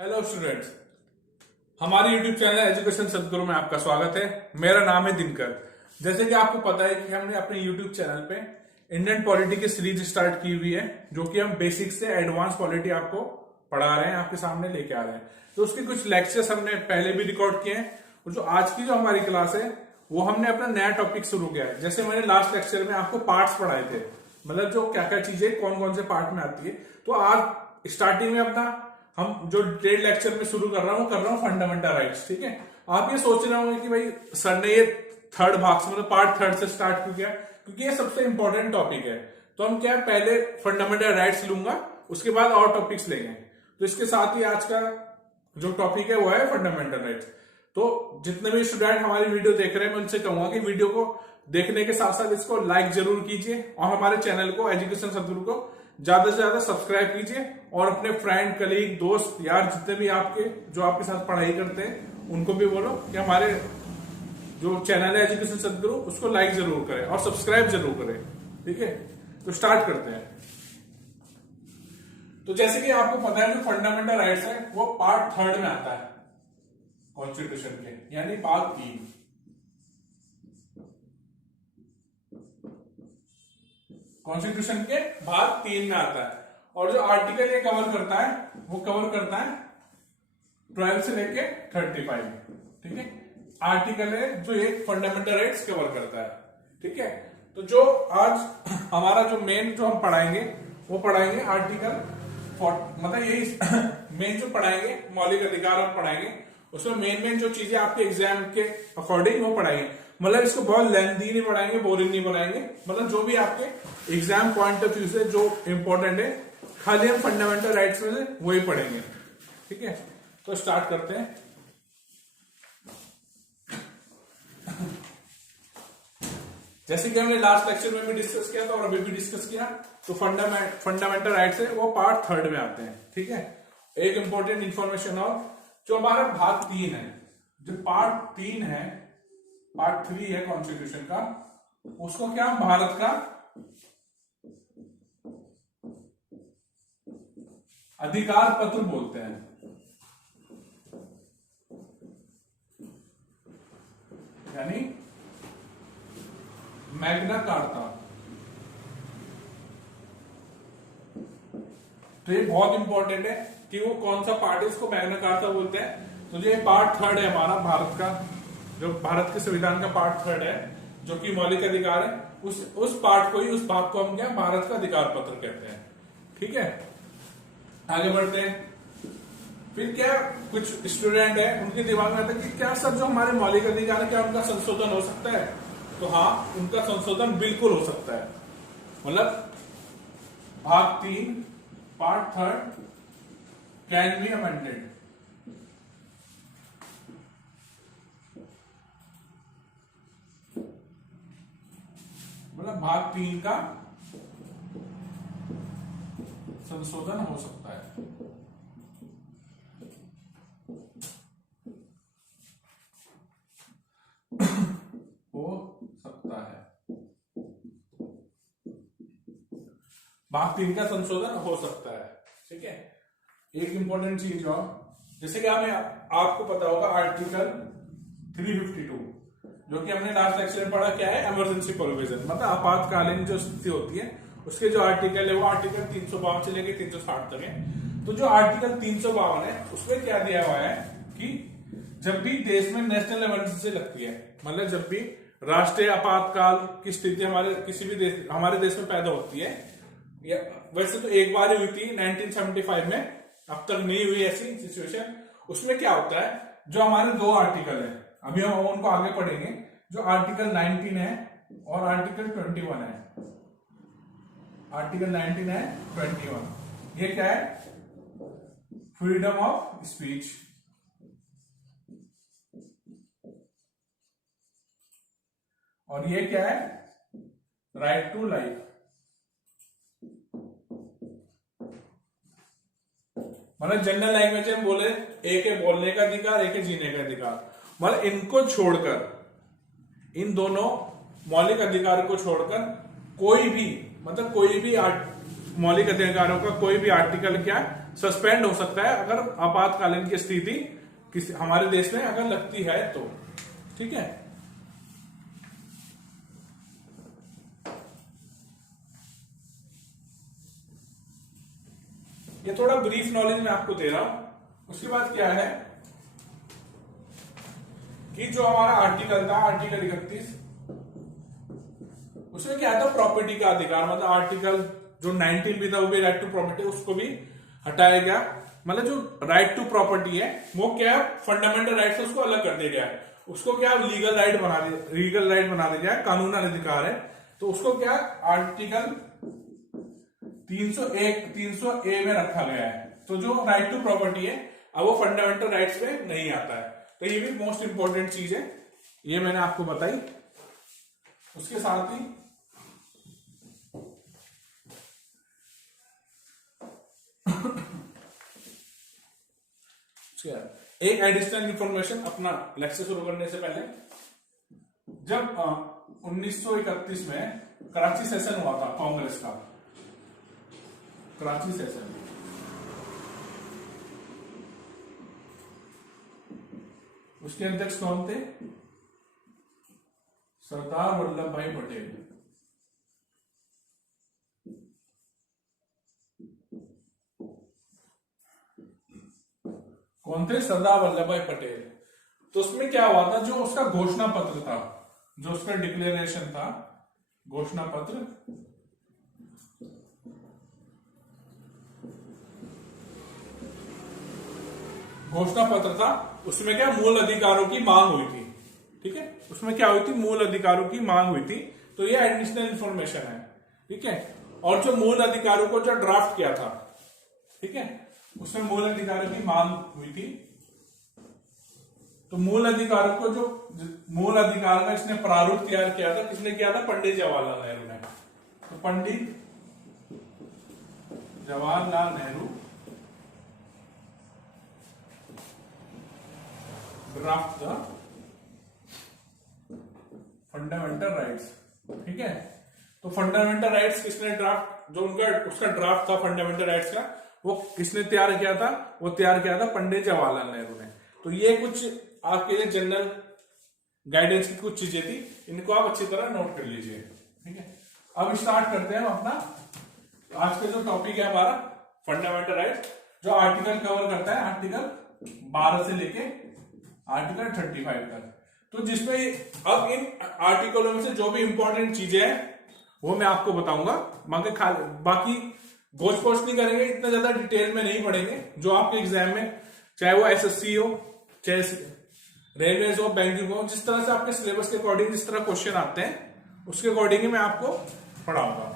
Hello students, हमारे YouTube channel education सदगुरु में आपका स्वागत है। मेरा नाम है दिनकर। जैसे कि आपको पता है कि हमने अपने यूट्यूब चैनल पे इंडियन पॉलिटी की सीरीज स्टार्ट की हुई है, जो कि हम बेसिक से एडवांस पॉलिटी आपको पढ़ा रहे हैं, आपके सामने लेके आ रहे हैं। तो उसके कुछ लेक्चर्स हमने पहले भी रिकॉर्ड किए हैं और जो आज की जो हमारी क्लास है वो हमने अपना नया टॉपिक शुरू किया है। जैसे मैंने लास्ट लेक्चर में आपको पार्ट्स पढ़ाए थे, मतलब जो क्या क्या चीजें कौन कौन से पार्ट में आती है। तो आज स्टार्टिंग में अपना हम जो ट्रेड लेक्चर में शुरू कर रहा हूं, फंडामेंटल राइट्स। ठीक है, आप ये सोच रहे होंगे कि भाई सर ने ये थर्ड भाग से मतलब पार्ट थर्ड से स्टार्ट क्यों किया, क्योंकि ये सबसे इंपॉर्टेंट टॉपिक है। तो हम क्या पहले फंडामेंटल राइट्स लूंगा, उसके बाद और टॉपिक्स लेंगे। तो इसके साथ ही आज का जो टॉपिक है वो है फंडामेंटल राइट्स। तो जितने भी स्टूडेंट हमारी वीडियो देख रहे हैं, मैं उनसे कहूंगा कि वीडियो को देखने के साथ साथ इसको लाइक जरूर कीजिए और हमारे चैनल को एजुकेशन सदगुरु को ज्यादा से ज्यादा सब्सक्राइब कीजिए और अपने फ्रेंड, कलीग, दोस्त, यार जितने भी आपके जो आपके साथ पढ़ाई करते हैं उनको भी बोलो कि हमारे जो चैनल है एजुकेशन सदगुरु उसको लाइक जरूर करें और सब्सक्राइब जरूर करें। ठीक है, तो स्टार्ट करते हैं। तो जैसे कि आपको पता है जो फंडामेंटल राइट्स है वो पार्ट थर्ड में आता है कॉन्स्टिट्यूशन के, यानी भाग 3। कॉन्स्टिट्यूशन के भाग 3 में आता है और जो आर्टिकल ये कवर करता है वो कवर करता है 12 से लेके 35। ठीक है, आर्टिकल है जो एक फंडामेंटल राइट्स कवर करता है। ठीक है, तो जो आज हमारा जो मेन जो हम पढ़ाएंगे वो पढ़ाएंगे आर्टिकल मतलब यही मेन जो पढ़ाएंगे मौलिक अधिकार हम पढ़ाएंगे। उसमें मेन जो चीजें आपके एग्जाम के अकॉर्डिंग वो पढ़ाएंगे। मतलब इसको बहुत लेंथी नहीं पढ़ाएंगे, बोरिंग नहीं पढ़ाएंगे। मतलब जो भी आपके एग्जाम पॉइंट ऑफ व्यू से जो इंपॉर्टेंट है, खाली हम फंडामेंटल राइट्स में से वही पढ़ेंगे। ठीक है, तो स्टार्ट करते हैं। जैसे कि हमने लास्ट लेक्चर में भी डिस्कस किया था और अभी भी डिस्कस किया, तो फंडामेंटल राइट्स है वो पार्ट थर्ड में आते हैं। ठीक है, एक इंपॉर्टेंट इंफॉर्मेशन और जो हमारा भाग 3 है, जो पार्ट 3 है, पार्ट 3 है कॉन्स्टिट्यूशन का, उसको क्या भारत का अधिकार पत्र बोलते हैं। यानी मैग्ना कार्टा। तो ये बहुत इंपॉर्टेंट है कि वो कौन सा पार्ट है, इसको मैग्ना कार्टा बोलते हैं। तो ये पार्ट थर्ड है हमारा भारत का, जो भारत के संविधान का पार्ट थर्ड है, जो कि मौलिक अधिकार है। उस पार्ट को ही, उस भाग को हम क्या भारत का अधिकार पत्र कहते हैं। ठीक है, आगे बढ़ते हैं। फिर क्या कुछ स्टूडेंट है उनके दिमाग में आता है कि क्या सर जो हमारे मौलिक अधिकार है क्या उनका संशोधन हो सकता है? तो हाँ, उनका संशोधन बिल्कुल हो सकता है। मतलब भाग 3 part third can be amended. मतलब भाग 3 का संशोधन हो सकता है। हो सकता है, भाग 3 का संशोधन हो सकता है। ठीक है, एक इंपॉर्टेंट चीज और, जैसे कि हमें आपको पता होगा आर्टिकल 352, जो कि हमने लास्ट लेक्चर में पढ़ा, क्या है इमरजेंसी प्रोविजन, मतलब आपातकालीन जो स्थिति होती है उसके जो आर्टिकल है वो आर्टिकल 352 से लेकर 360 तक है। तो जो आर्टिकल 352 है उसमें क्या दिया हुआ है कि जब भी देश में नेशनल इमरजेंसी लगती है, मतलब जब भी राष्ट्रीय आपातकाल की स्थिति हमारे किसी भी देश, हमारे देश में पैदा होती है, वैसे तो एक बार ही हुई थी 1975 में, अब तक नहीं हुई ऐसी सिचुएशन। उसमें क्या होता है, जो हमारे 2 आर्टिकल है, अभी हम उनको आगे पढ़ेंगे, जो आर्टिकल 19 है और आर्टिकल 21 है। आर्टिकल 19 है 21, ये क्या है, फ्रीडम ऑफ स्पीच। और ये क्या है, राइट टू लाइफ। मतलब जनरल लैंग्वेज में बोले, एक है बोलने का अधिकार, एक है जीने का अधिकार। मतलब इनको छोड़कर, इन दोनों मौलिक अधिकारों को छोड़कर कोई भी, मतलब कोई भी मौलिक अधिकारों का कोई भी आर्टिकल क्या सस्पेंड हो सकता है अगर आपातकालीन की स्थिति किसी हमारे देश में अगर लगती है तो। ठीक है, ये थोड़ा ब्रीफ नॉलेज मैं आपको दे रहा हूं। उसके बाद क्या है कि जो हमारा आर्टिकल था, आर्टिकल 31, उसमें क्या था, प्रॉपर्टी का अधिकार, मतलब आर्टिकल जो 19 भी था वो भी राइट टू प्रॉपर्टी, उसको भी हटाया गया। मतलब जो राइट टू प्रॉपर्टी है वो क्या फंडामेंटल राइट से उसको अलग कर दिया गया है, उसको क्या लीगल राइट बना दिया गया है, कानूनी अधिकार है। तो उसको क्या आर्टिकल 300A में रखा गया है। तो जो राइट टू प्रॉपर्टी है अब वो फंडामेंटल राइट्स में नहीं आता है। तो ये भी मोस्ट इंपॉर्टेंट चीज है, ये मैंने आपको बताई। उसके साथ ही एक एडिशनल इंफॉर्मेशन अपना लेक्चर शुरू करने से पहले, जब 1931 में कराची सेशन हुआ था कांग्रेस का, कराची सेशन, उसके अध्यक्ष कौन थे, सरदार वल्लभ भाई पटेल। कौन थे, सरदार वल्लभ भाई पटेल। तो उसमें क्या हुआ था, जो उसका घोषणा पत्र था, जो उसका डिक्लेरेशन था, घोषणा पत्र, था, उसमें क्या मूल अधिकारों की मांग हुई थी। ठीक है, उसमें क्या हुई थी, मूल अधिकारों की मांग हुई थी। तो ये एडिशनल इंफॉर्मेशन है। ठीक है, और जो मूल अधिकारों को जो ड्राफ्ट किया था, ठीक है, उसमें मूल अधिकारों की मांग हुई थी। तो मूल अधिकारों को जो मूल अधिकार का इसने प्रारूप तैयार किया था, किसने किया था, पंडित जवाहरलाल नेहरू ने। तो Pandit Jawaharlal Nehru draft the fundamental rights. ठीक है, तो फंडामेंटल राइट्स किसने ड्राफ्ट, जो उनका उसका ड्राफ्ट था फंडामेंटल राइट्स का, वो किसने तैयार किया था, वो तैयार किया था पंडित जवाहरलाल नेहरू ने। तो ये कुछ आपके लिए जनरल गाइडेंस की कुछ चीजें थी, इनको आप अच्छी तरह नोट कर लीजिए। ठीक है, अब स्टार्ट करते हैं अपना आज का जो टॉपिक है हमारा फंडामेंटल राइट्स, जो आर्टिकल कवर करता है आर्टिकल 12 से लेके आर्टिकल 35 तक। तो जिसमें अब इन आर्टिकलों में से जो भी इंपॉर्टेंट चीजें हैं वो मैं आपको बताऊंगा, बाकी गोच पोच नहीं करेंगे, इतना ज्यादा डिटेल में नहीं पढ़ेंगे। जो आपके एग्जाम में, चाहे वो एसएससी हो, चाहे रेलवे हो, बैंकिंग हो, जिस तरह से आपके सिलेबस के अकॉर्डिंग जिस तरह क्वेश्चन आते हैं उसके अकॉर्डिंग मैं आपको पढ़ाऊंगा।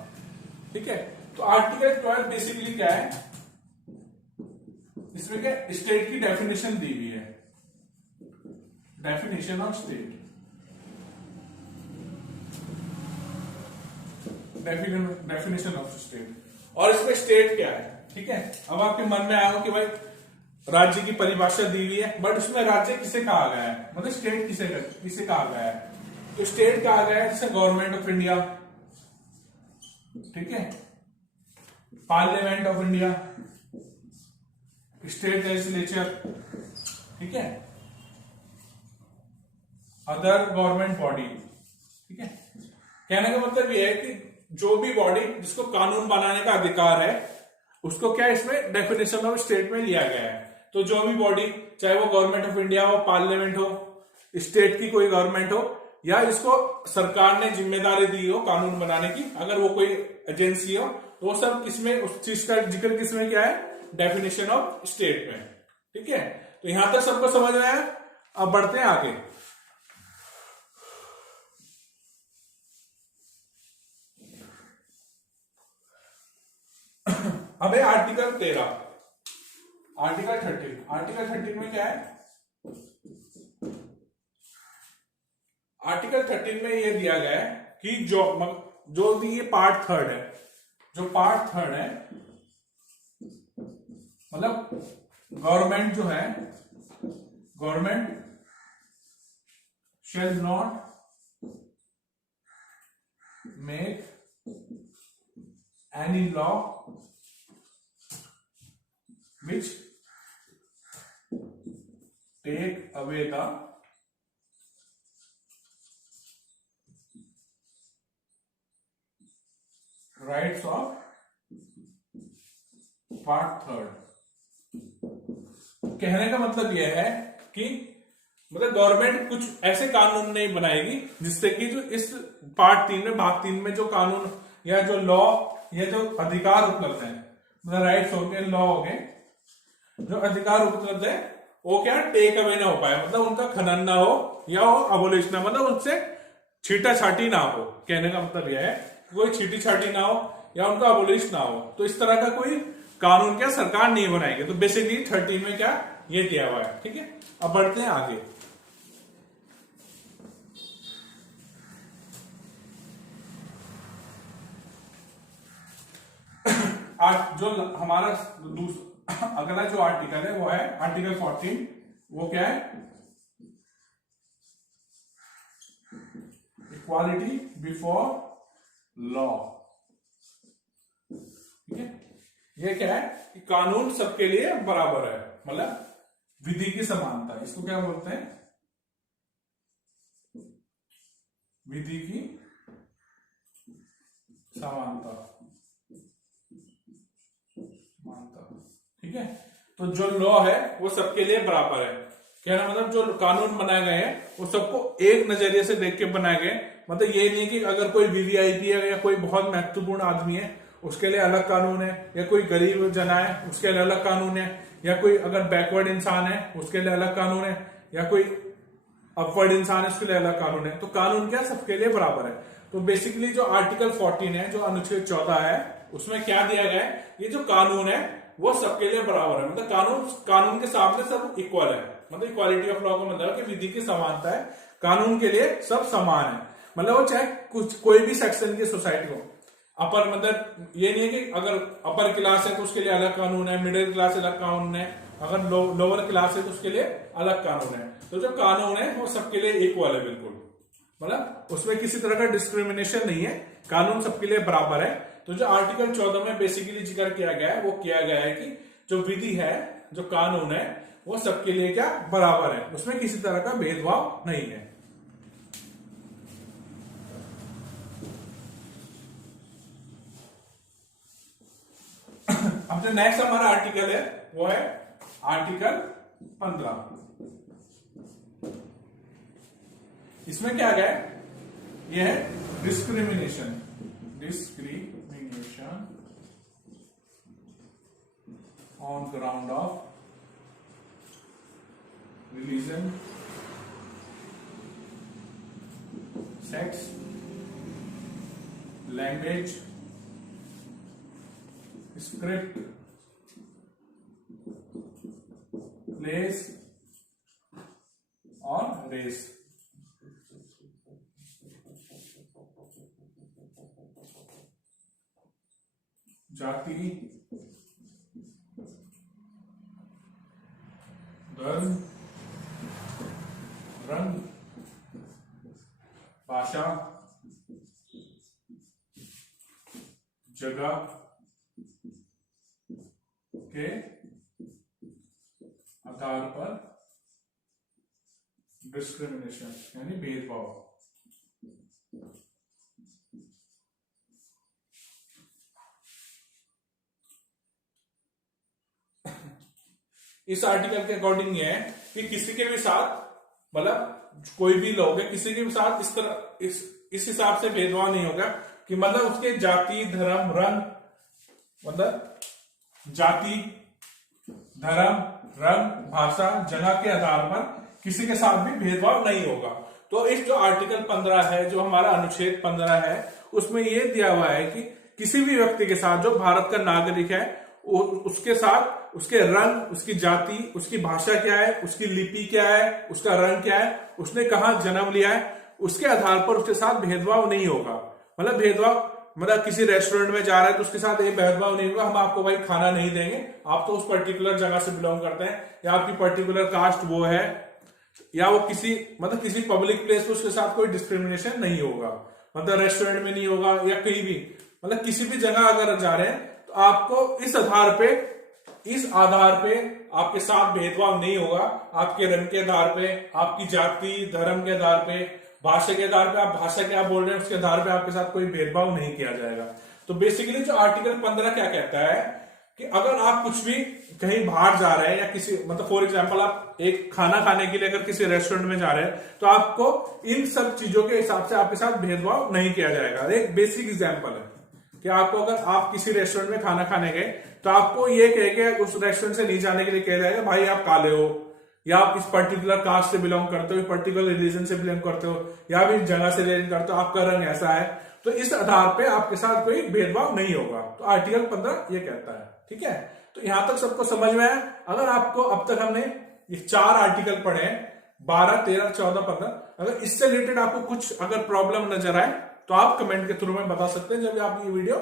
ठीक है, तो आर्टिकल 12 बेसिकली क्या है, इसमें क्या स्टेट की डेफिनेशन दी हुई है, definition of state, definition of state. और इसमें स्टेट क्या है। ठीक है, अब आपके मन में आया हो कि भाई राज्य की परिभाषा दी हुई है, बट उसमें राज्य किसे कहा गया है, मतलब स्टेट किसे कहा गया है। तो स्टेट कहा गया है जैसे गवर्नमेंट ऑफ इंडिया, ठीक है, parliament of India, state legislature, ठीक है, अदर गवर्नमेंट बॉडी। ठीक है, कहने का मतलब यह है कि जो भी बॉडी जिसको कानून बनाने का अधिकार है उसको क्या इसमें डेफिनेशन ऑफ स्टेट में लिया गया है। तो जो भी बॉडी, चाहे वो गवर्नमेंट ऑफ इंडिया हो, पार्लियामेंट हो, स्टेट की कोई गवर्नमेंट हो, या इसको सरकार ने जिम्मेदारी दी हो कानून बनाने की, अगर वो कोई एजेंसी हो, तो वो सब किसमें, उस चीज का जिक्र किसमें क्या है, डेफिनेशन ऑफ स्टेट में। ठीक है, तो यहां तक सबको समझ में आया। अब बढ़ते हैं आगे। अब है आर्टिकल 13, आर्टिकल 13। आर्टिकल 13 में क्या है, आर्टिकल 13 में यह दिया गया है कि जो भी ये पार्ट थर्ड है, जो पार्ट थर्ड है, मतलब गवर्नमेंट जो है, government shall not make any law which take away the rights of part third. कहने का मतलब यह है कि मतलब गवर्नमेंट कुछ ऐसे कानून नहीं बनाएगी जिससे कि जो इस पार्ट 3 में भाग 3 में जो कानून या जो लॉ या जो अधिकार उपलब्ध है, मतलब राइट्स हो गए, लॉ हो गए, जो अधिकार उपलब्ध है वो क्या टेक अवे ना हो पाए, मतलब उनका खनन ना हो या वो अबोलिश ना, मतलब उनसे छीटा छाटी ना हो। कहने का मतलब यह है कोई छीटी छाटी ना हो या उनका अबोलिश ना हो, तो इस तरह का कोई कानून क्या सरकार नहीं बनाएगी। तो बेसिकली 13 में क्या ये दिया हुआ है। ठीक है, अब बढ़ते हैं आगे। आज जो हमारा अगला जो आर्टिकल है वो है आर्टिकल 14। वो क्या है? Equality before law. ठीक है, ये क्या है कि कानून सबके लिए बराबर है, मतलब विधि की समानता। इसको क्या बोलते हैं? विधि की समानता। ठीक है, तो जो लॉ है वो सबके लिए बराबर है। कहना मतलब जो कानून बनाए गए हैं वो सबको एक नजरिए से देख के बनाए गए। मतलब ये नहीं कि अगर कोई वीवीआईपी है या कोई बहुत महत्वपूर्ण आदमी है उसके लिए अलग कानून है, या कोई गरीब जना है उसके लिए अलग कानून है, या कोई अगर बैकवर्ड इंसान है उसके लिए अलग कानून है, या कोई अपवर्ड इंसान है उसके लिए अलग कानून है। तो कानून क्या सबके लिए बराबर है। तो बेसिकली जो आर्टिकल 14 है, जो अनुच्छेद 14 है, उसमें क्या दिया गया है? ये जो कानून है वो सबके लिए बराबर है, मतलब कानून के सामने सब इक्वल है। मतलब इक्वालिटी ऑफ लॉ का मतलब कि विधि की समानता है, कानून के लिए सब समान है। मतलब वो चाहे कोई भी सेक्शन की सोसाइटी हो, अपर मतलब ये नहीं है कि अगर अपर क्लास है तो उसके लिए अलग कानून है, मिडिल क्लास अलग कानून है, अगर लोअर क्लास है तो उसके लिए अलग कानून है। तो जो कानून है वो सबके लिए इक्वल है बिल्कुल, मतलब उसमें किसी तरह का डिस्क्रिमिनेशन नहीं है, कानून सबके लिए बराबर है। तो जो आर्टिकल 14 में बेसिकली जिक्र किया गया है वो किया गया है कि जो विधि है, जो कानून है, वो सबके लिए क्या बराबर है, उसमें किसी तरह का भेदभाव नहीं है। अब जो नेक्स्ट हमारा आर्टिकल है वो है आर्टिकल 15। इसमें क्या गया है? यह है discrimination on ground of religion, sex, language, script, place और रेस। जाति, धर्म, रंग, भाषा, जगह के आधार पर डिस्क्रिमिनेशन यानी भेदभाव। इस आर्टिकल के अकॉर्डिंग ये है कि किसी के भी साथ, मतलब कोई भी लोग है, किसी के भी साथ इस तरह इस हिसाब से भेदभाव नहीं होगा कि मतलब उसके जाति, धर्म, रंग, मतलब जाति, धर्म, रंग, भाषा, जगह के आधार पर किसी के साथ भी भेदभाव नहीं होगा। तो इस जो आर्टिकल 15 है, जो हमारा अनुच्छेद 15 है, उसमें यह दिया हुआ है कि किसी भी व्यक्ति के साथ जो भारत का नागरिक है उसके साथ उसके रंग, उसकी जाति, उसकी भाषा क्या है, उसकी लिपि क्या है, उसका रंग क्या है, उसने कहां जन्म लिया है, उसके आधार पर उसके साथ भेदभाव नहीं होगा। मतलब भेदभाव मतलब किसी रेस्टोरेंट में जा रहा है तो उसके साथ ये भेदभाव नहीं होगा, हम आपको भाई खाना नहीं देंगे, आप तो उस पर्टिकुलर जगह से बिलोंग करते हैं, या आपकी पर्टिकुलर कास्ट वो है, या वो किसी मतलब किसी पब्लिक प्लेस पे उसके साथ कोई डिस्क्रिमिनेशन नहीं होगा। मतलब रेस्टोरेंट में नहीं होगा या कहीं भी, मतलब किसी भी जगह अगर जा रहे हैं तो आपको इस आधार पे इस आधार पे आपके साथ भेदभाव नहीं होगा। आपके रंग के आधार पे, आपकी जाति धर्म के आधार पे, भाषा के आधार पे, आप भाषा क्या बोल रहे हैं उसके आधार पे आपके साथ कोई भेदभाव नहीं किया जाएगा। तो बेसिकली जो आर्टिकल 15 क्या कहता है कि अगर आप कुछ भी कहीं बाहर जा रहे हैं या किसी मतलब फॉर एग्जांपल आप एक खाना खाने के लिए अगर किसी रेस्टोरेंट में जा रहे हैं तो आपको इन सब चीजों के हिसाब से आपके साथ भेदभाव नहीं किया जाएगा। एक बेसिक एग्जांपल है कि आपको अगर आप किसी रेस्टोरेंट में खाना खाने गए तो आपको ये कह के उस रेस्टोरेंट से नहीं जाने के लिए कह जाएगा भाई आप काले हो, या आप इस पर्टिकुलर कास्ट से बिलोंग करते हो, पर्टिकुलर रिलीजन से बिलोंग करते हो, या भी जगह से बिलोंग करते हो, आपका रंग ऐसा है, तो इस आधार पे आपके साथ कोई भेदभाव नहीं होगा। तो आर्टिकल 15 ये कहता है। ठीक है, तो यहां तक सबको समझ में आया। अगर आपको अब तक हमने ये 4 आर्टिकल पढ़े हैं 12, 13, 14, 15, अगर इससे रिलेटेड आपको कुछ अगर प्रॉब्लम नजर आए तो आप कमेंट के थ्रू में बता सकते हैं जब आप ये वीडियो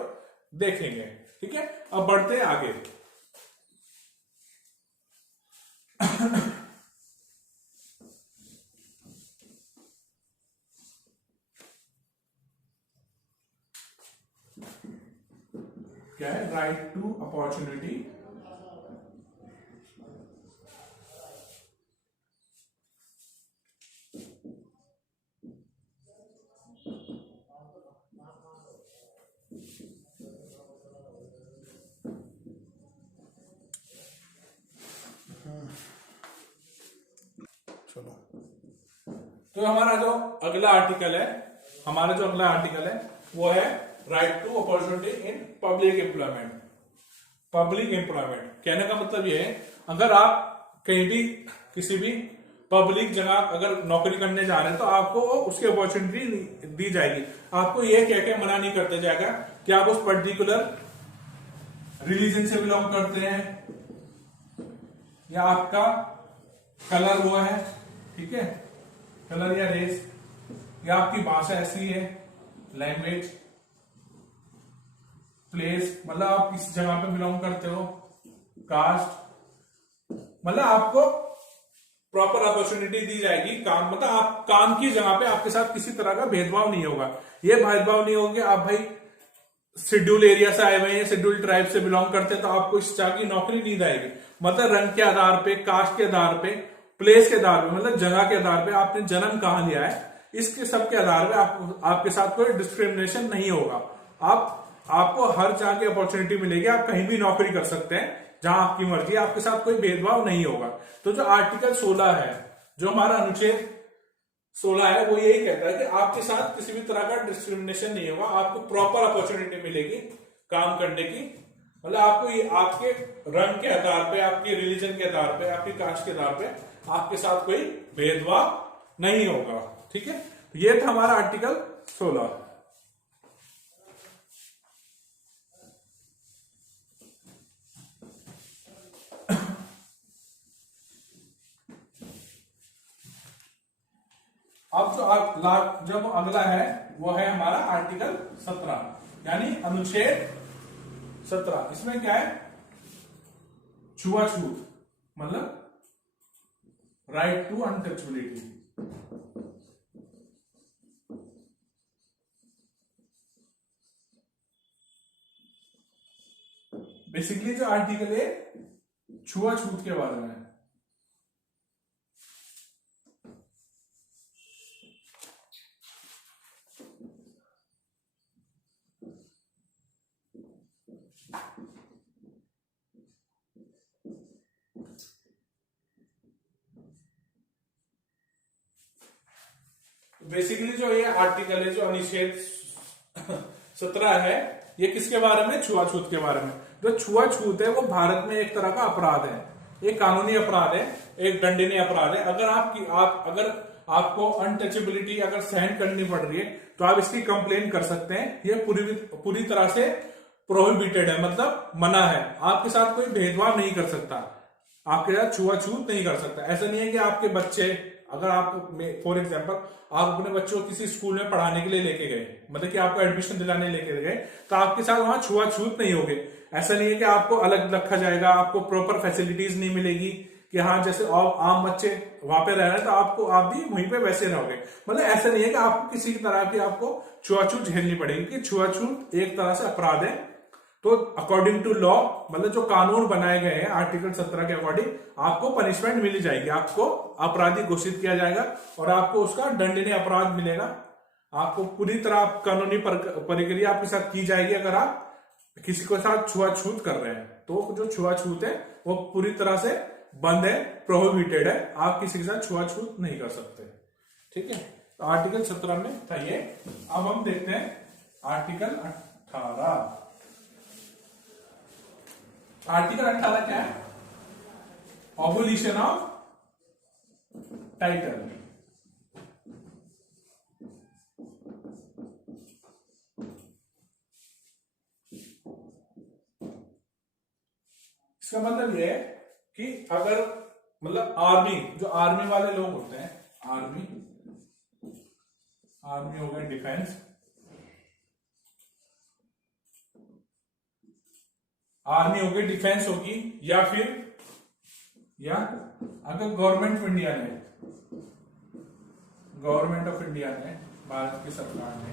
देखेंगे। ठीक है, अब बढ़ते हैं आगे। क्या है? Right to opportunity. चलो, तो हमारा जो अगला आर्टिकल है वो है right to opportunity in public employment. Public employment कहने का मतलब ये है अगर आप कहीं भी किसी भी पब्लिक जगह अगर नौकरी करने जा रहे हैं तो आपको उसकी अपॉर्चुनिटी दी जाएगी। आपको ये कह के मना नहीं करते जाएगा कि आप उस पर्टिकुलर रिलीजन से बिलोंग करते हैं या आपका कलर वो है, ठीक है, कलर या रेस, या आपकी भाषा ऐसी है, लैंग्वेज, प्लेस मतलब आप किस जगह पे बिलोंग करते हो, कास्ट, मतलब आपको प्रॉपर अपॉर्चुनिटी दी जाएगी। काम मतलब आप काम की जगह पे आपके साथ किसी तरह का भेदभाव नहीं होगा। ये भेदभाव नहीं होगा आप भाई शेड्यूल एरिया से आए हुए हैं, शेड्यूल ट्राइब से बिलोंग करते हैं तो आपको इस जगह की नौकरी नहीं जाएगी। मतलब रंग के आधार पे, कास्ट के आधार पे, प्लेस के आधार पे, मतलब जगह के आधार पे, आपने जन्म कहां लिया है, इसके सब के आधार पे आपके साथ कोई डिस्क्रिमिनेशन नहीं होगा। आपको हर जगह की अपॉर्चुनिटी मिलेगी, आप कहीं भी नौकरी कर सकते हैं जहां आपकी मर्जी, आपके साथ कोई भेदभाव नहीं होगा। तो जो आर्टिकल 16 है, जो हमारा अनुच्छेद 16 है, वो यही कहता है कि आपके साथ किसी भी तरह का डिस्क्रिमिनेशन नहीं होगा, आपको प्रॉपर अपॉर्चुनिटी मिलेगी काम करने की। मतलब आपको ये आपके रंग के आधार पे, आपके रिलीजन के आधार पे, आपकी कास्ट के आधार पे आपके साथ कोई भेदभाव नहीं होगा। ठीक है, ये था हमारा आर्टिकल 16। अब जब अगला है वो है हमारा आर्टिकल 17 यानी अनुच्छेद 17। इसमें क्या है? छुआछूत, मतलब राइट टू अनटचेबिलिटी। बेसिकली जो आर्टिकल है छुआछूत के बारे में है। बेसिकली जो ये आर्टिकल है, जो अनुच्छेद 17 है, ये किसके बारे में? छुआछूत के बारे में। जो छुआछूत है वो भारत में एक तरह का अपराध है, एक कानूनी अपराध है, एक दंडनीय अपराध है। अगर आपको अनटचेबिलिटी अगर सहन करनी पड़ रही है तो आप इसकी कंप्लेन कर सकते हैं। ये पूरी तरह से प्रोहिबिटेड है, मतलब मना है। आपके साथ कोई भेदभाव नहीं कर सकता, आपके साथ छुआछूत नहीं कर सकता। ऐसा नहीं है कि आपके बच्चे, अगर आप फॉर एग्जांपल आप अपने बच्चों को किसी स्कूल में पढ़ाने के लिए लेके गए, मतलब कि आपको एडमिशन दिलाने लेके गए, तो आपके साथ वहां छुआछूत नहीं होगी। ऐसा नहीं है कि आपको अलग रखा जाएगा, आपको प्रॉपर फैसिलिटीज नहीं मिलेगी कि हाँ जैसे आम बच्चे वहां पे रह रहे हैं तो आप भी वहीं पे वैसे रहोगे। मतलब ऐसा नहीं है कि आपको किसी तरह की आपको छुआछूत झेलनी पड़ेगी, कि छुआछूत एक तरह से अपराध है, तो अकॉर्डिंग टू लॉ, मतलब जो कानून बनाए गए हैं आर्टिकल 17 के अकॉर्डिंग, आपको पनिशमेंट मिली जाएगी, आपको अपराधी घोषित किया जाएगा और आपको उसका दंडनीय अपराध मिलेगा। आपको पूरी तरह कानूनी प्रक्रिया आपके साथ की जाएगी अगर आप किसी के साथ छुआछूत कर रहे हैं। तो जो छुआछूत है वो पूरी तरह से बंद है, प्रोहिबिटेड है, आप किसी के साथ छुआछूत नहीं कर सकते। ठीक है, तो आर्टिकल 17 में था ये। अब हम देखते हैं आर्टिकल 18। आर्टिकल 18 क्या है? ऑबोलिशन ऑफ टाइटल। इसका मतलब यह है कि अगर मतलब आर्मी, जो आर्मी वाले लोग होते हैं, आर्मी हो गए, डिफेंस, आर्मी हो गई, डिफेंस होगी, या फिर अगर गवर्नमेंट ऑफ इंडिया ने, भारत की सरकार ने,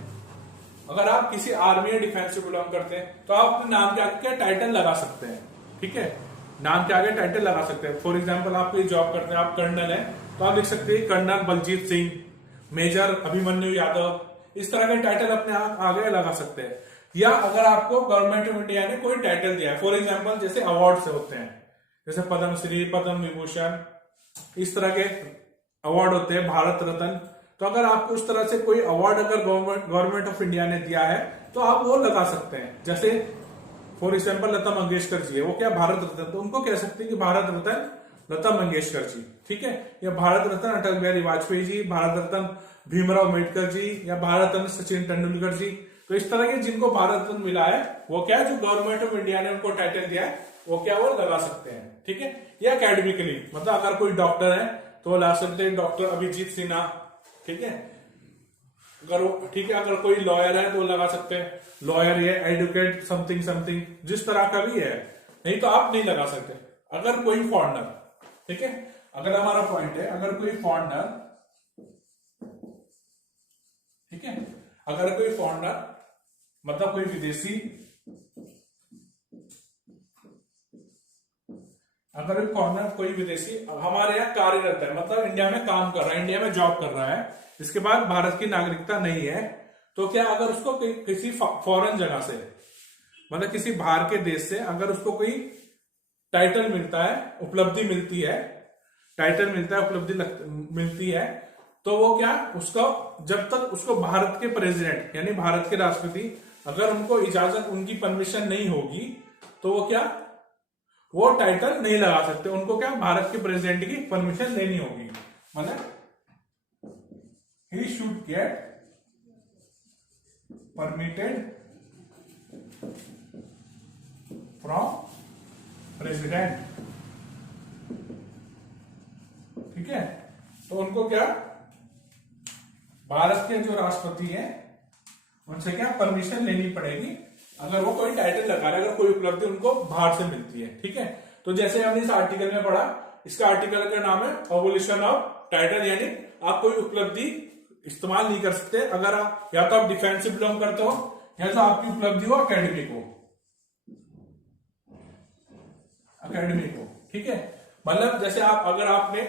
अगर आप किसी आर्मी या डिफेंस से बिलोंग करते हैं तो आप अपने नाम के आगे क्या टाइटल लगा सकते हैं। ठीक है, नाम के आगे टाइटल लगा सकते हैं। फॉर एग्जांपल आप कोई जॉब करते हैं, आप कर्नल हैं, तो आप लिख सकते हैं कर्नल बलजीत सिंह, मेजर अभिमन्यु यादव, इस तरह के टाइटल अपने आगे लगा सकते हैं। या अगर आपको गवर्नमेंट ऑफ इंडिया ने कोई टाइटल दिया है, फॉर एग्जांपल जैसे अवार्ड से होते हैं, जैसे पद्मश्री, पद्म विभूषण, इस तरह के अवार्ड होते हैं, भारत रत्न, तो अगर आपको इस तरह से कोई अवार्ड अगर गवर्नमेंट ऑफ इंडिया ने दिया है तो आप वो लगा सकते हैं। जैसे फॉर एग्जाम्पल लता मंगेशकर जी है, वो क्या भारत रत्न, तो उनको कह सकते हैं कि भारत रत्न लता मंगेशकर जी। ठीक है, या भारत रत्न अटल बिहारी वाजपेयी जी, भारत रत्न भीमराव अम्बेडकर जी, या भारत रत्न सचिन तेंदुलकर जी। तो इस तरह के जिनको भारत रत्न मिला है वो क्या, जो गवर्नमेंट ऑफ इंडिया ने उनको टाइटल दिया है वो क्या, वो लगा सकते हैं। ठीक है, या अकेडमिकली, मतलब अगर कोई डॉक्टर है तो वो ला सकते हैं डॉक्टर अभिजीत सिन्हा। ठीक है, अगर कोई लॉयर है तो लगा सकते हैं लॉयर, ये एडवोकेट समथिंग समथिंग, जिस तरह का भी है, नहीं तो आप नहीं लगा सकते। अगर कोई फॉरेनर, ठीक है, अगर हमारा पॉइंट है, अगर कोई फॉरेनर, ठीक है, अगर कोई फॉरेनर मतलब कोई विदेशी, अगर कोई विदेशी हमारे यहाँ कार्यरत है, मतलब इंडिया में काम कर रहा है, इंडिया में जॉब कर रहा है, इसके बाद भारत की नागरिकता नहीं है, तो क्या अगर उसको किसी फॉरेन जगह से, मतलब किसी बाहर के देश से अगर उसको कोई टाइटल मिलता है, उपलब्धि मिलती है, टाइटल मिलता है, उपलब्धि मिलती है, तो वो क्या, उसको जब तक उसको भारत के प्रेसिडेंट यानी भारत के राष्ट्रपति अगर उनको इजाजत, उनकी परमिशन नहीं होगी, तो वो क्या, वो टाइटल नहीं लगा सकते। उनको क्या, भारत के प्रेसिडेंट की परमिशन लेनी होगी, मतलब he should get permitted from president। ठीक है, तो उनको क्या, भारत के जो राष्ट्रपति हैं उनसे क्या परमिशन लेनी पड़ेगी अगर वो कोई टाइटल लगा रहे, अगर कोई उपलब्धि उनको बाहर से मिलती है। ठीक है, तो जैसे हमने इस आर्टिकल में पढ़ा, इसका आर्टिकल का नाम है अबोलिशन ऑफ टाइटल, यानी आप कोई उपलब्धि इस्तेमाल नहीं कर सकते अगर आप या तो आप डिफेंस से बिलोंग करते हो, या तो आपकी उपलब्धि हो अकेडमिक हो। ठीक है, मतलब जैसे आप, अगर आपने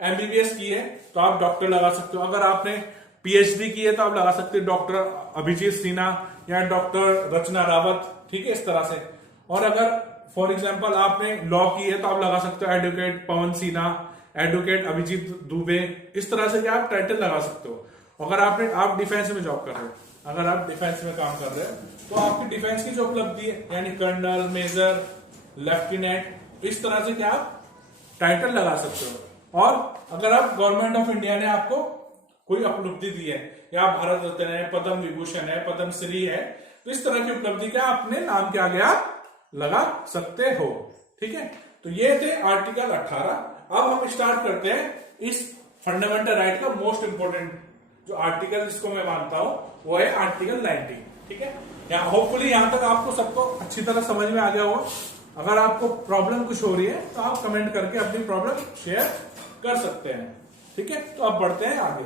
एमबीबीएस की है तो आप डॉक्टर लगा सकते हो, अगर आपने पीएचडी की है तो आप लगा सकते हो डॉक्टर अभिजीत सिन्हा या डॉक्टर रचना रावत। ठीक है, इस तरह से। और अगर फॉर एग्जांपल आपने लॉ की है तो आप लगा सकते हो एडवोकेट पवन सिन्हा, एडवोकेट अभिजीत दुबे, इस तरह से क्या आप टाइटल लगा सकते हो। अगर आप डिफेंस में जॉब कर रहे हो, अगर आप डिफेंस में काम कर रहे हो तो आपकी डिफेंस की जो उपलब्धि है, यानी कर्नल, मेजर, लेफ्टिनेंट, इस तरह से क्या आप टाइटल लगा सकते हो। और अगर आप गवर्नमेंट ऑफ इंडिया ने आपको कोई उपलब्धि दी है, या भारत रत्न है, पद्म विभूषण है, पद्मश्री है, तो इस तरह की उपलब्धि क्या अपने नाम के आगे आप लगा सकते हो। ठीक है, तो ये थे आर्टिकल 18। अब हम स्टार्ट करते हैं इस फंडामेंटल राइट का मोस्ट इंपोर्टेंट जो आर्टिकल जिसको मैं मानता हूं वो है आर्टिकल 19। ठीक है, यहाँ होपफुली यहां तक आपको सबको अच्छी तरह समझ में आ गया होगा। अगर आपको प्रॉब्लम कुछ हो रही है तो आप कमेंट करके अपनी प्रॉब्लम शेयर कर सकते हैं। ठीक है, तो अब बढ़ते हैं आगे।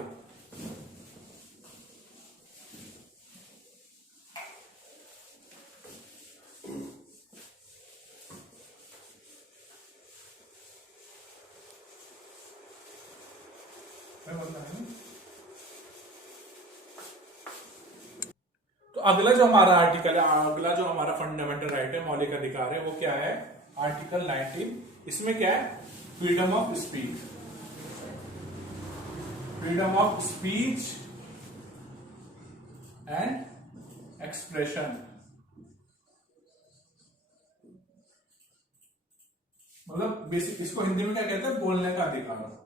तो अगला जो हमारा आर्टिकल है, अगला जो हमारा फंडामेंटल राइट है, मौलिक अधिकार है, वो क्या है? आर्टिकल 19। इसमें क्या है? Freedom of speech. Freedom of speech and expression, मतलब बेसिक, इसको हिंदी में क्या कहते हैं? बोलने का अधिकार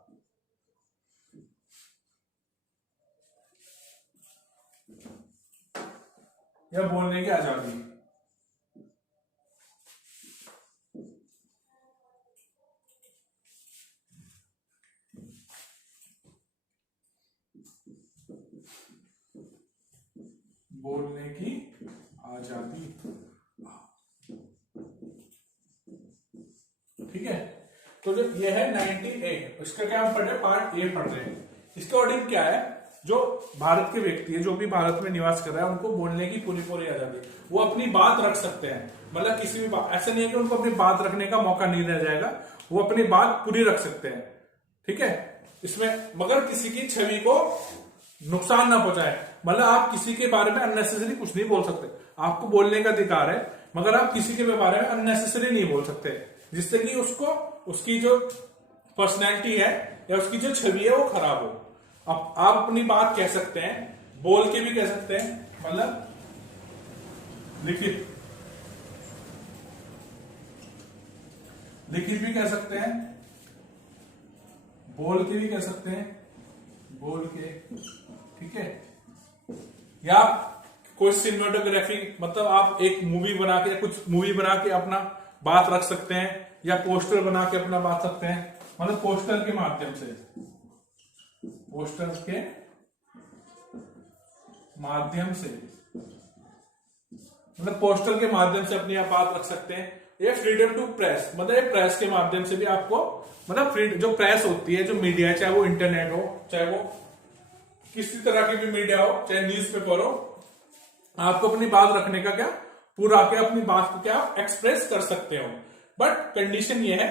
या बोलने की आजादी। बोलने की आजादी, ठीक है। तो जो ये है 90A, इसका क्या हम पढ़ रहे हैं? पार्ट ए पढ़ रहे हैं। इसके ऑर्डिंग क्या है? जो भारत के व्यक्ति है, जो भी भारत में निवास कर रहा है, उनको बोलने की पूरी पूरी आजादी, वो अपनी बात रख सकते हैं। मतलब किसी भी बात, ऐसा नहीं है कि उनको अपनी बात रखने का मौका नहीं रह जाएगा, वो अपनी बात पूरी रख सकते हैं, ठीक है। इसमें मगर किसी की छवि को नुकसान ना पहुंचाए, मतलब आप किसी के बारे में अननेसेसरी कुछ नहीं बोल सकते। आपको बोलने का अधिकार है, मगर आप किसी के बारे में अननेसेसरी नहीं बोल सकते, जिससे कि उसको, उसकी जो पर्सनैलिटी है या उसकी जो छवि है वो खराब हो। अब आप अपनी बात कह सकते हैं, बोल के भी कह सकते हैं, मतलब लिखित भी कह सकते हैं, बोल के भी कह सकते हैं, बोल के, ठीक है। या कोई सिनेमेटोग्राफी, मतलब आप एक मूवी बना के, कुछ मूवी बना के अपना बात रख सकते हैं, या पोस्टर बना के अपना बात रखते हैं, मतलब पोस्टर के माध्यम से, पोस्टर के माध्यम से, मतलब पोस्टर के माध्यम से अपनी आप बात रख सकते हैं। ये फ्रीडम टू प्रेस, मतलब ये प्रेस के माध्यम से भी आपको, मतलब जो प्रेस होती है, जो मीडिया है, चाहे वो इंटरनेट हो, चाहे वो किसी तरह की भी मीडिया हो, चाहे न्यूज़पेपर हो, आपको अपनी बात रखने का क्या पूरा, क्या अपनी बात को क्या एक्सप्रेस कर सकते हो। बट कंडीशन ये है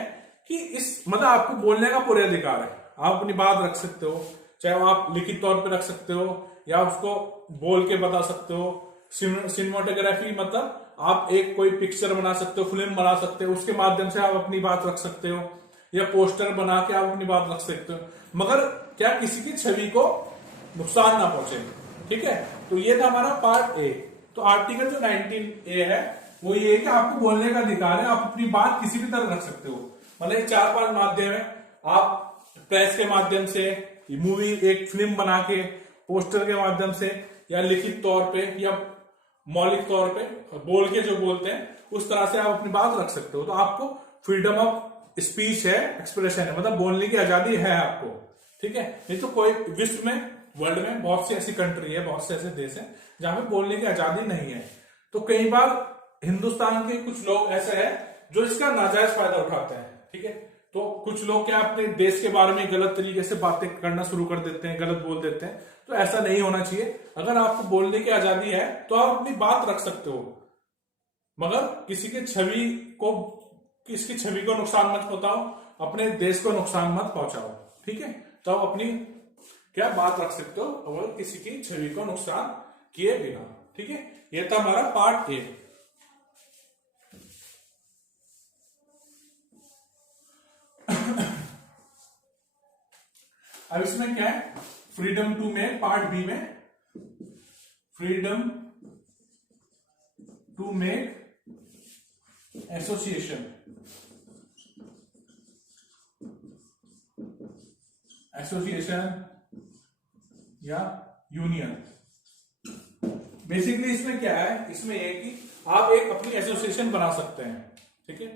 कि इस, मतलब आपको बोलने का पूरा अधिकार है, आप अपनी बात रख सकते हो, चाहे आप लिखित तौर पे रख सकते हो या उसको बोल के बता सकते हो। सिनेमेटोग्राफी मतलब आप एक कोई पिक्चर बना सकते हो, फिल्म बना सकते हो, उसके माध्यम से आप अपनी बात रख सकते हो, या पोस्टर बना के आप अपनी बात रख सकते हो, मगर क्या किसी की छवि को नुकसान ना पहुंचे, ठीक है। तो ये था हमारा पार्ट ए। तो आर्टिकल जो 19A है वो ये है कि आपको बोलने का अधिकार है, आप अपनी बात किसी भी तरह रख सकते हो। मतलब 4-5 माध्यम है, आप प्रेस के माध्यम से, मूवी, एक फिल्म बना के, पोस्टर के माध्यम से, या लिखित तौर पे, या मौलिक तौर पे बोल के जो बोलते हैं, उस तरह से आप अपनी बात रख सकते हो। तो आपको फ्रीडम ऑफ स्पीच है, एक्सप्रेशन है, मतलब बोलने की आजादी है आपको, ठीक है। नहीं तो कोई विश्व में, वर्ल्ड में बहुत सी ऐसी कंट्री है, बहुत से ऐसे देश हैं जहां पे बोलने की आजादी नहीं है। तो कई बार हिंदुस्तान के कुछ लोग ऐसे हैं जो इसका नाजायज फायदा उठाते हैं, ठीक है। तो कुछ लोग क्या अपने देश के बारे में गलत तरीके से बातें करना शुरू कर देते हैं, गलत बोल देते हैं। तो ऐसा नहीं होना चाहिए। अगर आपको बोलने की आजादी है तो आप अपनी बात रख सकते हो, मगर किसी की छवि को नुकसान मत पहुंचाओ, अपने देश को नुकसान मत पहुंचाओ, ठीक है। तो आप अपनी क्या बात रख सकते हो अगर किसी की छवि को नुकसान किए बिना, ठीक है। यह था हमारा पार्ट ए। अब इसमें क्या है, freedom to make, part B में फ्रीडम टू मेक एसोसिएशन, या यूनियन। बेसिकली इसमें क्या है, इसमें यह कि आप एक अपनी एसोसिएशन बना सकते हैं, ठीक है।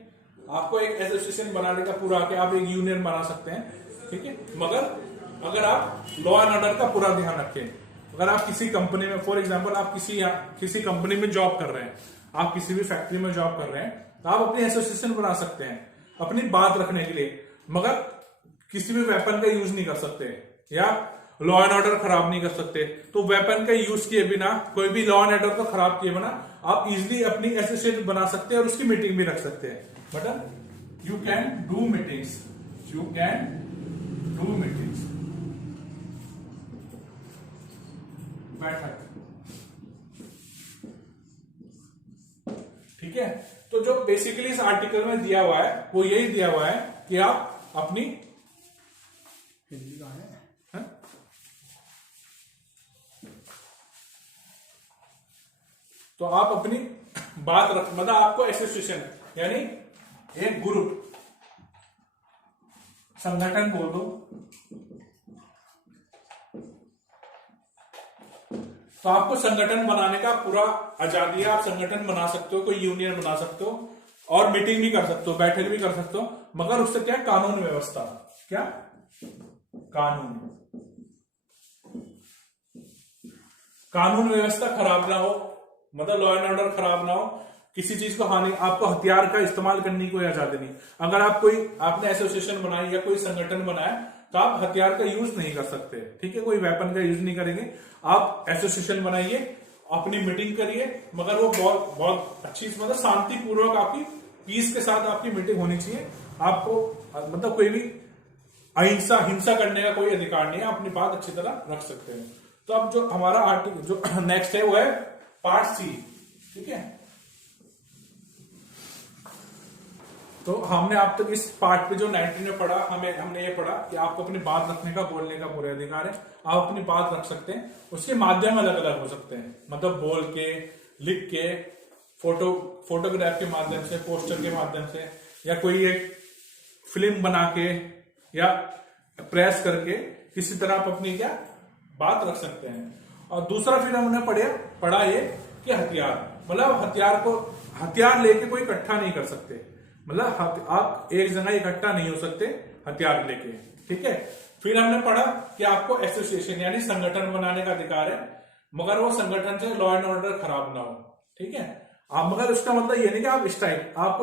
आपको एक एसोसिएशन बनाने का पूरा, के आप एक यूनियन बना सकते हैं, ठीक है। मगर अगर आप लॉ एंड ऑर्डर का पूरा ध्यान रखें, अगर आप किसी कंपनी में, फॉर एग्जांपल आप किसी कंपनी में जॉब कर रहे हैं, आप किसी भी फैक्ट्री में जॉब कर रहे हैं, तो आप अपनी एसोसिएशन बना सकते हैं अपनी बात रखने के लिए, मगर किसी भी वेपन का यूज नहीं कर सकते, या लॉ एंड ऑर्डर खराब नहीं कर सकते। तो वेपन का यूज किए बिना, कोई भी लॉ एंड ऑर्डर को खराब किए बिना आप इजिली अपनी एसोसिएशन बना सकते हैं और उसकी मीटिंग भी रख सकते हैं। But you can do meetings, बैठक। ठीक है, तो जो बेसिकली इस आर्टिकल में दिया हुआ है वो यही दिया हुआ है कि आप अपनी हिंदी कहां है? तो आप अपनी बात रख, मतलब आपको एसोसिएशन यानी एक ग्रुप संगठन बोल दो, तो आपको संगठन बनाने का पूरा आजादी है। आप संगठन बना सकते हो, कोई यूनियन बना सकते हो और मीटिंग भी कर सकते हो, बैठक भी कर सकते हो, मगर उससे क्या कानून व्यवस्था, क्या कानून व्यवस्था खराब ना हो, मतलब लॉ एंड ऑर्डर खराब ना हो, किसी चीज को हानि, आपको हथियार का इस्तेमाल करने की कोई आजादी नहीं। अगर आपने एसोसिएशन बनाई या कोई संगठन बनाया तो आप हथियार का यूज नहीं कर सकते। ठीक है, कोई वेपन का यूज नहीं करेंगे। आप एसोसिएशन बनाइए, अपनी मीटिंग करिए, मगर वो बहुत बहुत अच्छी, मतलब शांतिपूर्वक आपकी पीस के साथ आपकी मीटिंग होनी चाहिए। आपको मतलब कोई भी अहिंसा हिंसा करने का कोई अधिकार नहीं है, अपनी बात अच्छी तरह रख सकते हैं। तो अब जो हमारा आर्टिकल जो नेक्स्ट है वो है पार्ट सी। ठीक है, तो हमने अब तक इस पार्ट पे जो 19 में पढ़ा, हमने ये पढ़ा कि आपको अपनी बात रखने का, बोलने का पूरा अधिकार है। आप अपनी बात रख सकते हैं, उसके माध्यम अलग अलग हो सकते हैं, मतलब बोल के, लिख के, फोटोग्राफ के माध्यम से, पोस्टर के माध्यम से, या कोई एक फिल्म बना के या प्रेस करके, किसी तरह आप अपनी क्या बात रख सकते हैं। और दूसरा फिर हमने पढ़ा ये कि हथियार, मतलब हथियार लेके कोई इकट्ठा नहीं कर सकते, मतलब आप एक जगह इकट्ठा नहीं हो सकते हथियार लेके। ठीक है, फिर हमने पढ़ा कि आपको एसोसिएशन यानी संगठन बनाने का अधिकार है, मगर वो संगठन से लॉ एंड ऑर्डर खराब ना हो। ठीक है, आप, मगर उसका मतलब ये नहीं कि आपको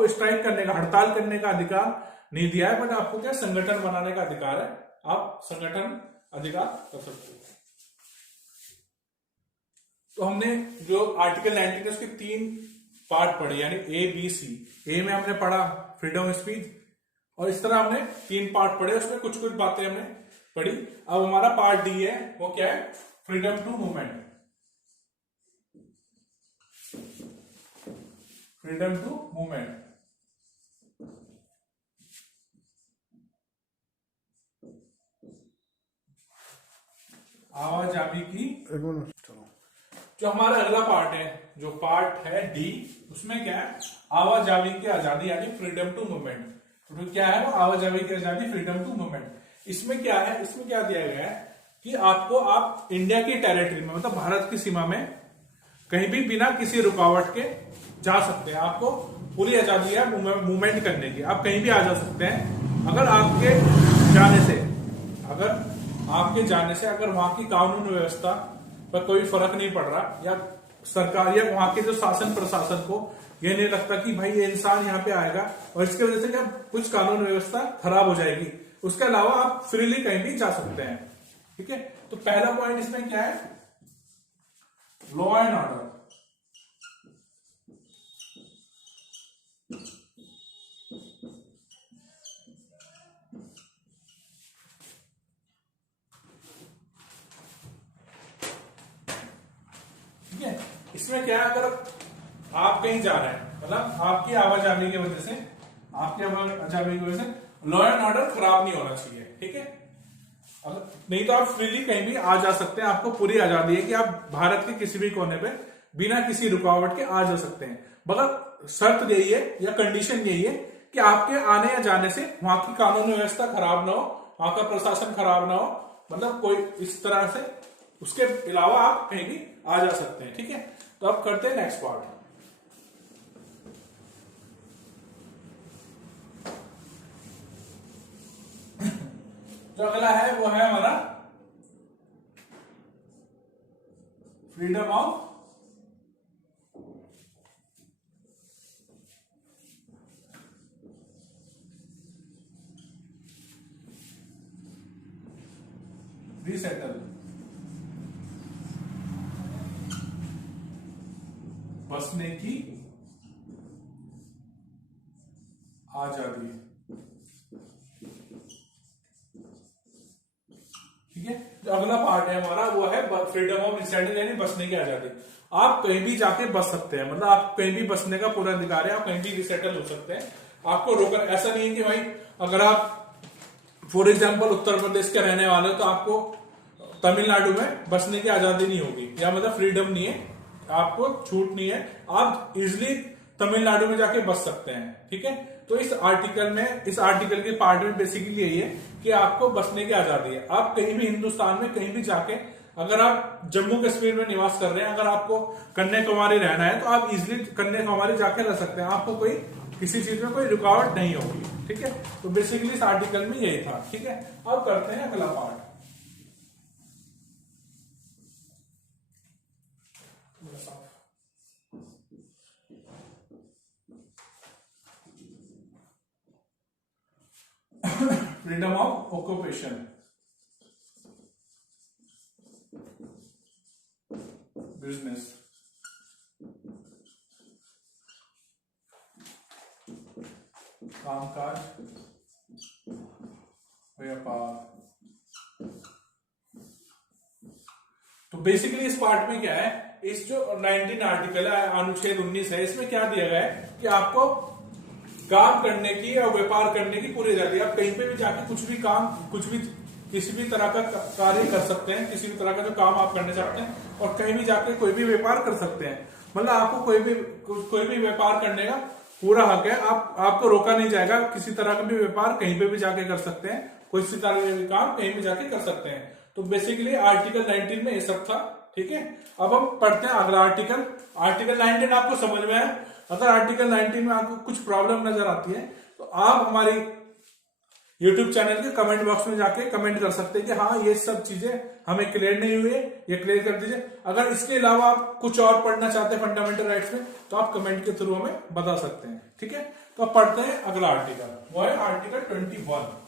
स्ट्राइक करने का, हड़ताल करने का अधिकार नहीं दिया है, बट आपको क्या संगठन बनाने का अधिकार है, आप संगठन अधिकार कर सकते हो। तो हमने जो आर्टिकल 19 है उसके 3 पार्ट पढ़े, यानी ए बी सी। ए में हमने पढ़ा फ्रीडम ऑफ स्पीच, और इस तरह हमने 3 पार्ट पढ़े, उसमें कुछ कुछ बातें हमने पढ़ी। अब हमारा पार्ट डी है, वो क्या है, freedom to movement. Freedom to movement, आवाजाही की। जो हमारा अगला पार्ट है, जो पार्ट है डी, उसमें क्या है, आवाजाही की आजादी यानी फ्रीडम टू मूवमेंट। तो क्या है वो आवाजाही की आजादी, फ्रीडम टू मूवमेंट। इसमें क्या है, इसमें क्या दिया गया है कि आप इंडिया की टेरिटरी में, मतलब भारत की सीमा में कहीं भी बिना किसी रुकावट के जा सकते हैं। आपको पूरी आजादी है मूवमेंट करने की, आप कहीं भी आ जा सकते हैं। अगर आपके जाने से अगर वहां की कानून व्यवस्था पर कोई फर्क नहीं पड़ रहा, या सरकार या वहां के जो शासन प्रशासन को ये नहीं लगता कि भाई ये इंसान यहाँ पे आएगा और इसकी वजह से क्या कुछ कानून व्यवस्था खराब हो जाएगी, उसके अलावा आप फ्रीली कहीं भी जा सकते हैं। ठीक है, तो पहला पॉइंट इसमें क्या है, लॉ एंड ऑर्डर। ठीक है, इसमें क्या है, अगर आप कहीं जा रहे हैं, मतलब आपकी आवाजाही की वजह से लॉ एंड ऑर्डर खराब नहीं होना चाहिए। ठीक है, अगर नहीं तो आप फ्रीली कहीं भी आ जा सकते हैं, आपको पूरी आजादी है कि आप भारत के किसी भी कोने पे बिना किसी रुकावट के आ जा सकते हैं, मगर शर्त यही है या कंडीशन यही है कि आपके आने या जाने से वहां की कानून व्यवस्था खराब ना हो, वहां का प्रशासन खराब ना हो, मतलब कोई इस तरह से, उसके अलावा आप कहीं भी आ जा सकते हैं। ठीक है, तो अब करते हैं नेक्स्ट पार्ट। जो अगला है वो है हमारा फ्रीडम ऑफ रीसेटल, बसने की आजादी। ठीक है। जो अगला पार्ट है हमारा वो है फ्रीडम ऑफ रिसाइडिंग, यानी बसने की आजादी। आप कहीं भी जाके बस सकते हैं, मतलब आप कहीं भी बसने का पूरा अधिकार है, आप कहीं भी रिसेटल हो सकते हैं, आपको रोकर ऐसा नहीं है कि भाई अगर आप फॉर एग्जाम्पल उत्तर प्रदेश के रहने वाले हो तो आपको तमिलनाडु में बसने की आजादी नहीं होगी, या मतलब फ्रीडम नहीं है, आपको छूट नहीं है, आप इजिली तमिलनाडु में जाके बस सकते हैं। ठीक है। तो इस आर्टिकल के पार्ट में बेसिकली यही है कि आपको बसने की आजादी है। आप कहीं भी हिंदुस्तान में कहीं भी जाके, अगर आप जम्मू कश्मीर में निवास कर रहे हैं, अगर आपको कन्याकुमारी रहना है तो आप इजिली कन्याकुमारी जाके रह सकते हैं, आपको कोई किसी चीज में कोई रुकावट नहीं होगी। ठीक है। तो बेसिकली इस आर्टिकल में यही था। ठीक है। अब करते हैं अगला part. Freedom of occupation, business, कामकाज, व्यापार। तो बेसिकली इस पार्ट में क्या है, इस जो 19 आर्टिकल है, अनुच्छेद 19 है, इसमें क्या दिया गया है कि आपको काम करने की और व्यापार करने की पूरी आजादी। आप कहीं पे भी जाके कुछ भी काम, कुछ भी किसी भी तरह का कार्य कर सकते हैं, किसी भी तरह का जो काम आप करना चाहते हैं, और कहीं भी जाके कोई भी व्यापार कर सकते हैं। मतलब आपको कोई भी व्यापार करने का पूरा हक है, आपको रोका नहीं जाएगा। किसी तरह का भी व्यापार कहीं पे भी जाके कर सकते हैं, कोई सी तरह का भी काम कहीं भी जाके कर सकते हैं। तो बेसिकली आर्टिकल 19 में ये सब था। ठीक है। अब हम पढ़ते हैं अगला आर्टिकल। आर्टिकल 19 आपको समझ में आया। अगर आर्टिकल 19 में आपको कुछ प्रॉब्लम नजर आती है तो आप हमारी YouTube चैनल के कमेंट बॉक्स में जाके कमेंट कर सकते हैं कि हाँ ये सब चीजें हमें क्लियर नहीं हुई है, ये क्लियर कर दीजिए। अगर इसके अलावा आप कुछ और पढ़ना चाहते हैं फंडामेंटल राइट्स में, तो आप कमेंट के थ्रू हमें बता सकते हैं। ठीक है। तो अब पढ़ते हैं अगला आर्टिकल, वो है article 21।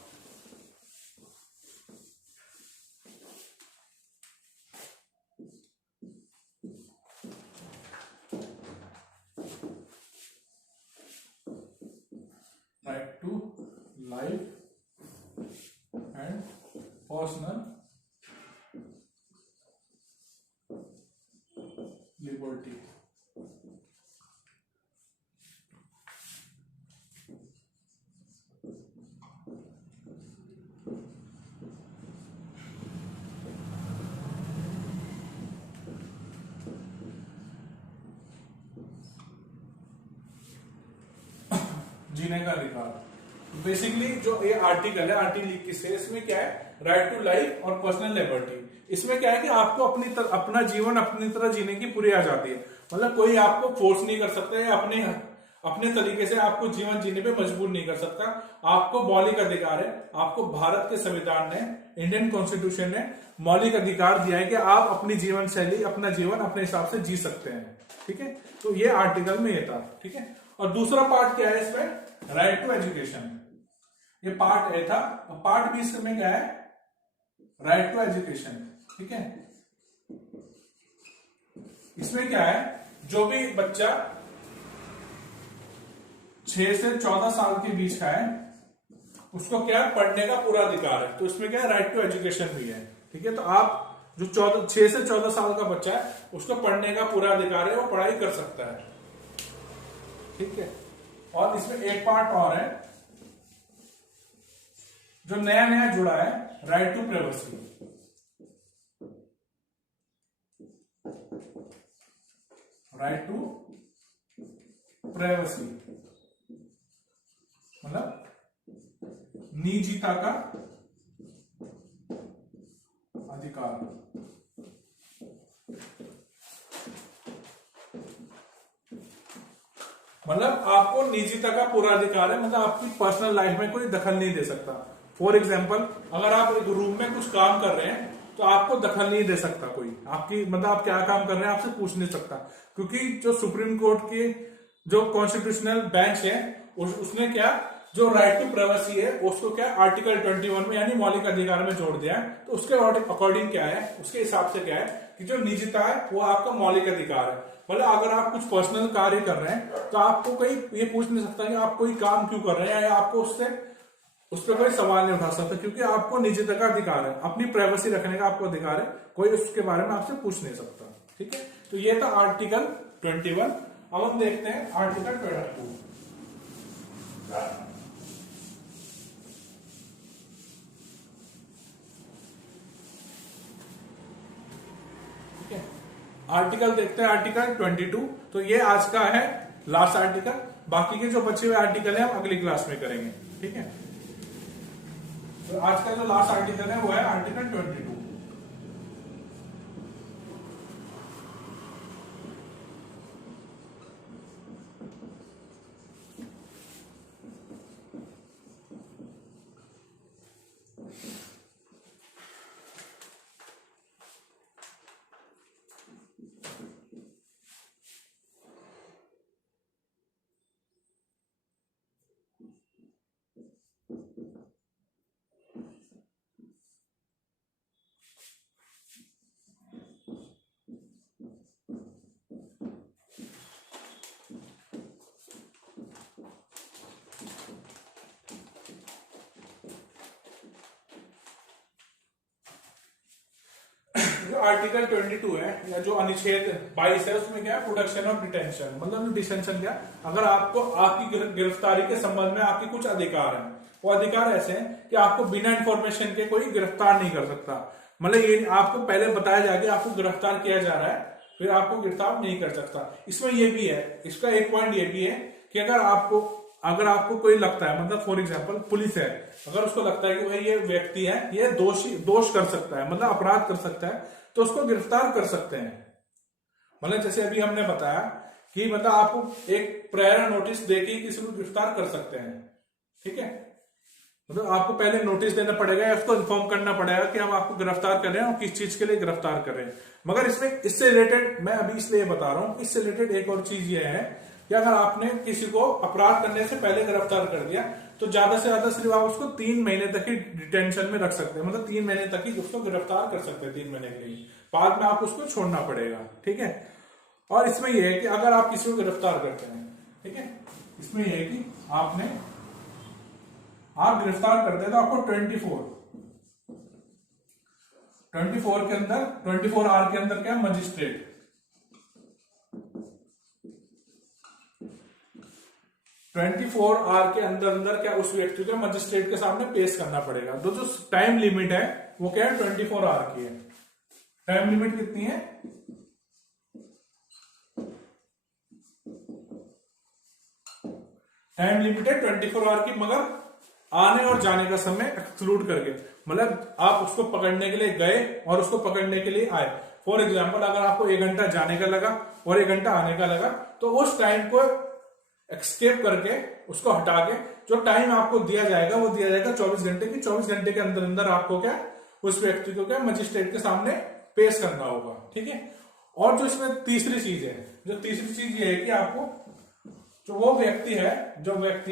Right to life and personal liberty। जीने का अधिकार। बेसिकली जो ये आर्टिकल है, आर्टिकल 21 है, इसमें क्या है, राइट टू लाइफ और पर्सनल लिबर्टी। इसमें क्या है कि आपको अपना जीवन अपनी तरह जीने की पूरी आजादी है। मतलब कोई आपको फोर्स नहीं कर सकता है, अपने तरीके से आपको जीवन जीने पे मजबूर नहीं कर सकता। आपको मौलिक अधिकार है, आपको भारत के संविधान ने, इंडियन कॉन्स्टिट्यूशन ने मौलिक अधिकार दिया है कि आप अपनी जीवन शैली, अपना जीवन अपने हिसाब से जी सकते हैं। ठीक है। तो ये आर्टिकल में ये था। ठीक है। और दूसरा पार्ट क्या है इसमें, राइट टू एजुकेशन। ये पार्ट ए था। और पार्ट बी में क्या है, राइट टू एजुकेशन। ठीक है। इसमें क्या है, जो भी बच्चा 6 से 14 साल के बीच का है उसको क्या है, पढ़ने का पूरा अधिकार है। तो इसमें क्या है, राइट टू एजुकेशन भी है। ठीक है। तो आप जो 6 से 14 साल का बच्चा है उसको पढ़ने का पूरा अधिकार है, वो पढ़ाई कर सकता है। ठीक है। और इसमें एक पार्ट और है जो नया नया जुड़ा है, right to privacy. Right to privacy मतलब निजता का अधिकार। मतलब आपको निजता का पूरा अधिकार है, मतलब आपकी पर्सनल लाइफ में कोई दखल नहीं दे सकता। फॉर एग्जाम्पल, अगर आप एक रूम में कुछ काम कर रहे हैं तो आपको दखल नहीं दे सकता कोई, आपकी मतलब आप क्या काम कर रहे हैं आपसे पूछ नहीं सकता, क्योंकि जो सुप्रीम कोर्ट के जो कॉन्स्टिट्यूशनल बेंच है उसने क्या, जो राइट टू प्राइवेसी है उसको क्या आर्टिकल 21 में यानी मौलिक अधिकार में जोड़ दिया है। तो उसके अकॉर्डिंग क्या है, उसके हिसाब से क्या है कि जो निजता है वो आपका मौलिक अधिकार है। मतलब अगर आप कुछ पर्सनल कार्य कर रहे हैं तो आपको कोई ये पूछ नहीं सकता कि आप कोई काम क्यों कर रहे हैं, या आपको उससे उस पर कोई सवाल नहीं उठा सकता, क्योंकि आपको निजता का अधिकार है, अपनी प्राइवेसी रखने का आपको अधिकार है, कोई उसके बारे में आपसे पूछ नहीं सकता। ठीक है, तो ये था आर्टिकल 21। अब हम देखते हैं आर्टिकल 22। ठीक है, आर्टिकल देखते हैं आर्टिकल 22। तो ये आज का है लास्ट आर्टिकल, बाकी के जो बचे हुए आर्टिकल है हम अगली क्लास में करेंगे। ठीक है, तो आज का जो लास्ट आर्टिकल है वो है आर्टिकल 22। जो आर्टिकल 22 है या जो अनुच्छेद 22 है उसमें क्या है, प्रोटेक्शन ऑफ डिटेंशन, मतलब डिटेंशन क्या, अगर आपको आपकी गिरफ्तारी के संबंध में आपके कुछ अधिकार हैं, वो अधिकार ऐसे हैं कि आपको बिना इंफॉर्मेशन के कोई गिरफ्तार नहीं कर सकता। मतलब ये आपको पहले बताया जाए कि आपको गिरफ्तार किया जा रहा है, फिर आपको गिरफ्तार नहीं कर सकता। इसमें ये भी है, इसका एक पॉइंट ये भी है कि अगर आपको कोई लगता है, मतलब फॉर एग्जांपल पुलिस है, अगर उसको लगता है कि भाई ये व्यक्ति है, ये दोष कर सकता है, मतलब अपराध कर सकता है, तो उसको गिरफ्तार कर सकते हैं। मतलब जैसे अभी हमने बताया कि मतलब आपको एक प्रायर नोटिस देके किसी को गिरफ्तार कर सकते हैं। ठीक है, मतलब आपको पहले नोटिस देना पड़ेगा या उसको इन्फॉर्म करना पड़ेगा कि हम आपको गिरफ्तार कर रहे हैं और किस चीज के लिए गिरफ्तार कर रहे हैं। मगर इससे रिलेटेड मैं अभी इसलिए बता रहा हूं, इससे रिलेटेड एक और चीज ये है कि अगर आपने किसी को अपराध करने से पहले गिरफ्तार कर दिया तो ज्यादा से ज्यादा सिर्फ आप उसको 3 महीने तक ही डिटेंशन में रख सकते हैं, मतलब 3 महीने तक ही उसको गिरफ्तार कर सकते हैं, 3 महीने के लिए, बाद में आप उसको छोड़ना पड़ेगा। ठीक है, और इसमें यह है कि अगर आप किसी को गिरफ्तार करते हैं, ठीक है, इसमें यह है कि आप गिरफ्तार करते हैं तो आपको 24 के अंदर 24 आवर के अंदर क्या मजिस्ट्रेट 24 आवर के अंदर क्या उस व्यक्ति को मजिस्ट्रेट के सामने पेश करना पड़ेगा। तो जो टाइम लिमिट है वो क्या है, 24 आवर की है। टाइम लिमिट कितनी है, टाइम लिमिट है 24 आवर की, मगर आने और जाने का समय एक्सक्लूड करके, मतलब आप उसको पकड़ने के लिए गए और उसको पकड़ने के लिए आए। फॉर एग्जाम्पल अगर आपको 1 घंटा जाने का लगा और 1 घंटा आने का लगा, तो उस टाइम को एक्सकेप करके उसको हटा के जो टाइम आपको दिया जाएगा वो दिया जाएगा 24 घंटे की। 24 घंटे के अंदर अंदर आपको क्या उस व्यक्ति को क्या मजिस्ट्रेट के सामने पेश करना होगा। ठीक है, और जो इसमें तीसरी चीज है, जो तीसरी चीज ये है कि आपको जो व्यक्ति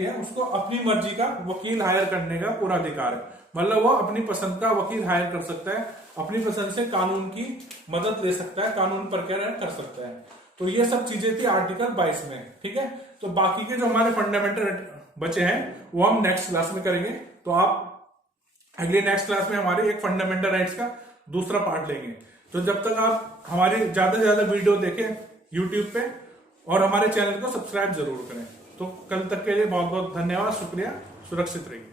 है उसको अपनी मर्जी का वकील हायर करने का पूरा अधिकार है, मतलब वो अपनी पसंद का वकील हायर कर सकता है, अपनी पसंद से कानून की मदद ले सकता है, कानून पर क्या कर सकता है। तो ये सब चीजें थी आर्टिकल 22 में। ठीक है, तो बाकी के जो हमारे फंडामेंटल बचे हैं वो हम नेक्स्ट क्लास में करेंगे। तो आप अगले नेक्स्ट क्लास में हमारे एक फंडामेंटल राइट्स का दूसरा पार्ट लेंगे। तो जब तक आप हमारे ज्यादा से ज्यादा वीडियो देखें यूट्यूब पे और हमारे चैनल को सब्सक्राइब जरूर करें। तो कल तक के लिए बहुत बहुत धन्यवाद, शुक्रिया, सुरक्षित रहिए।